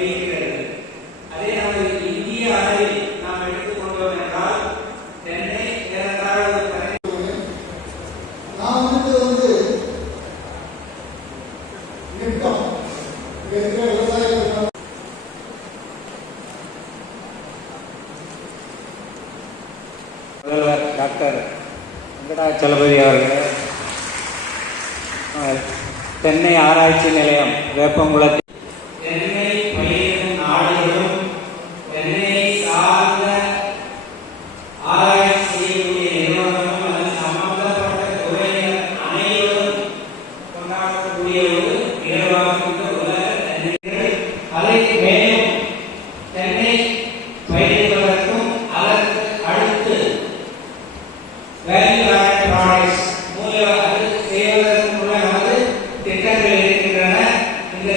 பெய்கிறது அதே நமது டாக்டர் வெங்கடாச்சலபதி அவர்கள் தென்னை ஆராய்ச்சி நிலையம் வேப்பங்குளத்தில் வேல்யூ ஆட் ப்ராடக்ட்ஸ் மூலியமாக செய்வதற்கு நமது திட்டங்கள் இருக்கின்றன இந்த